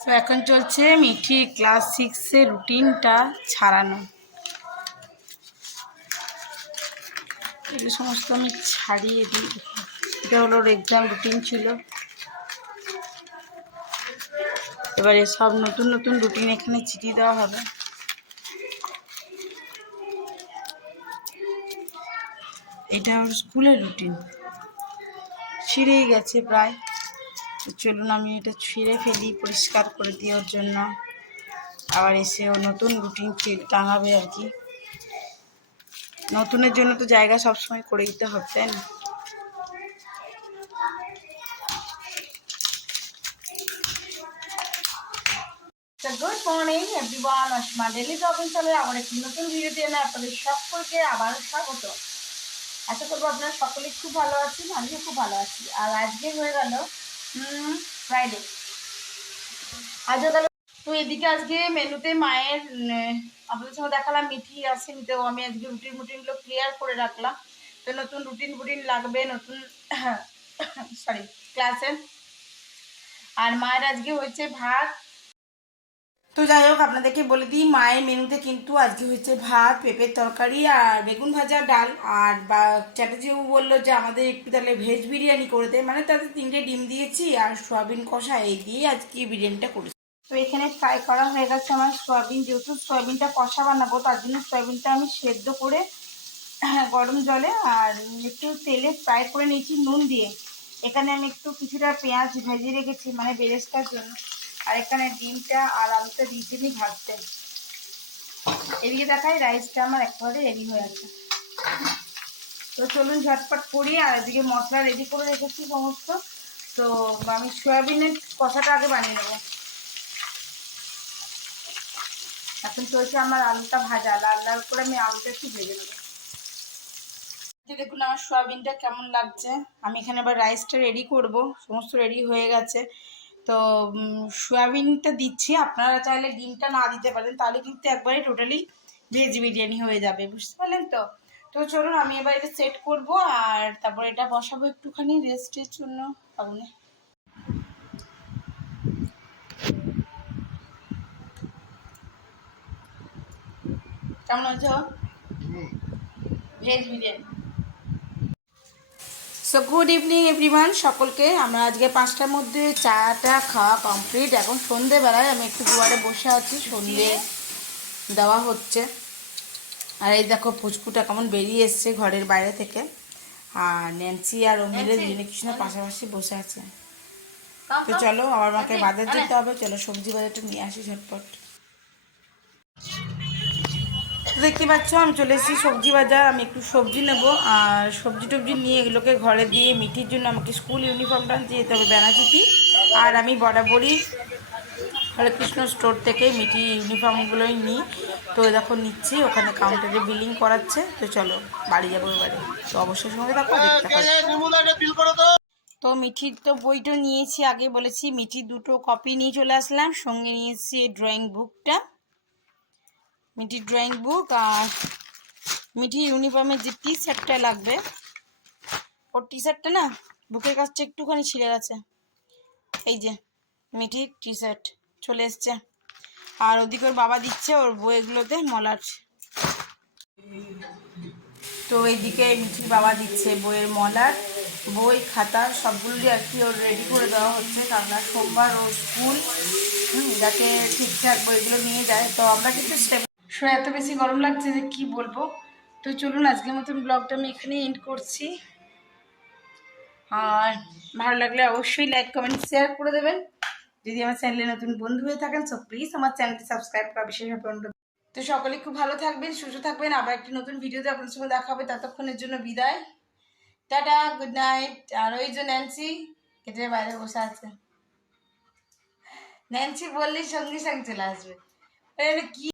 তো এখন চলছে মিঠি ক্লাস সিক্সের রুটিনটা ছাড়ানো। এগুলো সমস্ত আমি ছাড়িয়ে দিই। এটা হলো এক্সাম রুটিন ছিল। এবারে সব নতুন নতুন রুটিন এখানে চিঠিয়ে দেওয়া হবে। এটা স্কুলের রুটিন ছিঁড়েই গেছে প্রায়। চলুন আমি এটা ছিঁড়ে ফেলি, পরিষ্কার করে দেওয়ার জন্য। আবার এসে ও নতুন রুটিন টাঙাবে আর কি। নতুনের জন্য তো জায়গা সবসময় করে দিতে হবে, তাই না? Good morning everyone Asma daily blogging চ্যানেলে আবার একটি নতুন ভিডিও দিয়ে না আপনাদের সকলকে আবার স্বাগত। আশা করব আপনারা সকলেই খুব ভালো আছেন, আমিও খুব ভালো আছি। আর আজকে হয়ে গেল ফ্রাইডে আচ্ছা তাহলে তো এদিকে আজকে মেনুতে মায়ের আপনাদের সঙ্গে দেখালাম, মিঠি আছে তো আমি আজকে রুটিন মুটিনগুলো ক্লিয়ার করে রাখলাম। তো নতুন রুটিন ফুটিন লাগবে, নতুন সরি ক্লাসে আর মায়ের আজকে হয়েছে ভাত তো যাই হোক আপনাদেরকে বলে দিই মায়ের মেনুতে কিন্তু আজকে হচ্ছে ভাত পেঁপের তরকারি আর বেগুন ভাজা ডাল। আর বা চ্যাটার্জিবাবু বলল যে আমাদের একটু তাহলে ভেজ বিরিয়ানি করে দেয় মানে তাতে তিনটে ডিম দিয়েছি আর সোয়াবিন কষা এই দিয়ে আজকে বিরিয়ানিটা করেছি। তো এখানে ফ্রাই করা হয়ে গেছে আমার সোয়াবিন। যেহেতু সোয়াবিনটা কষা বানাবো তার জন্য সোয়াবিনটা আমি সেদ্ধ করে হ্যাঁ, গরম জলে আর একটু তেলে ফ্রাই করে নিয়েছি নুন দিয়ে। এখানে আমি একটু কিছুটা পেঁয়াজ ভেজে রেখেছি মানে বেরেস্তার জন্য। আর এখানে ডিমটা আর আলুটা দিয়েছি আমি ভাজতে। এদিকে দেখাই রাইসটা আমার একেবারে রেডি হয়ে আছে তো চলুন ঝটপট করি, আর এদিকে মশলা রেডি করে রেখেছি সমস্ত। তো আমি সয়াবিনের কষাটা আগে বানিয়ে নেব। এখন চলছে আমার আলুটা ভাজা, লাল লাল করে আমি আলুটা একটু ভেজে নেব। দেখুন আমার সোয়াবিনটা কেমন লাগছে। আমি এখানে আবার রাইসটা রেডি করব, সমস্ত রেডি হয়ে গেছে। তো সোয়াবিনটা দিচ্ছি। আপনারা চাইলে ডিমটা না দিতে পারেন তাহলে কিন্তু একবারে টোটালি ভেজ বিরিয়ানি হয়ে যাবে বুঝতে পারলেন তো? তো চলুন আমি এবার এটা সেট করব আর তারপর এটা বসাবো একটুখানি রেস্টের জন্য আগুনে কেমন হচ্ছে veg biryani. So good evening everyone সকলকে আমরা আজকে পাঁচটার মধ্যে চাটা খাওয়া কমপ্লিট এখন সন্ধেবেলায় আমি একটু দুয়ারে বসে আছি। সন্ধে দেওয়া হচ্ছে। আর এই দেখো ফুচকুটা কেমন বেরিয়ে এসছে ঘরের বাইরে থেকে। আর ন্যান্সি আর ও মিলে দুজনে কৃষ্ণ পাশাপাশি বসে আছে। তো চলো আমার মাকে বাজার যেতে হবে। চলো সবজি বাজারটা নিয়ে আসি ঝটপট। দেখতে পাচ্ছ আমি চলে এসেছি সবজি বাজার। আমি একটু সবজি নেব। আর সবজি টবজি নিয়ে এগুলোকে ঘরে দিয়ে মিঠির জন্য আমাকে স্কুল ইউনিফর্মটা যেতে হবে বেনাচিতি আর আমি বরাবরই হরে কৃষ্ণ স্টোর থেকে মিঠি ইউনিফর্মগুলোই নিই। তো দেখো নিচ্ছি ওখানে কাউন্টারে বিলিং করাচ্ছে। তো চলো বাড়ি যাব এবারে। তো অবশ্যই সঙ্গে দেখো দেখতে তো। মিঠির তো বইটা নিয়েছি আগে বলেছি মিঠির দুটো কপি নিয়ে চলে আসলাম। সঙ্গে নিয়েছি ড্রয়িং বুকটা মিঠির ড্রয়িং বুক আর মিঠি ইউনিফর্মের যে টি শার্টটা লাগবে, ওর টি শার্টটা না বুকের কাছটা একটুখানি ছিঁড়ে গেছে। এই যে মিঠির টি শার্ট চলে এসছে। আর ওদিকে ওর বাবা দিচ্ছে ওর বইগুলোতে মলাট। তো এইদিকে মিঠির বাবা দিচ্ছে বইয়ের মলার বই, খাতা, সবগুলোই আর কি ওর রেডি করে দেওয়া হচ্ছে। কারণ সোমবার ও স্কুল যাতে ঠিকঠাক বইগুলো নিয়ে যায়। তো আমরা কিন্তু স্টেপ এত বেশি গরম লাগছে যে কি বলব? তো চলুন, আজকের মতন ব্লগটা আমি এখানে এন্ড করছি। আর ভালো লাগলে অবশ্যই লাইক কমেন্ট শেয়ার করে দেবেন। যদি আমার চ্যানেলে নতুন বন্ধু হয়ে থাকেন সো প্লিজ আমার চ্যানেলটি সাবস্ক্রাইব করা বিশেষভাবে অনুরোধ। তো সকলে খুব ভালো থাকবেন, সুস্থ থাকবেন। আবার একটি নতুন ভিডিওতে আপনার সঙ্গে দেখা হবে। ততক্ষণের জন্য বিদায়। টাটা গুড নাইট আর ওই যে ন্যান্সি কেটে বাইরে বসে আছে। ন্যান্সি বললেই সঙ্গে সঙ্গে চলে আসবে। কি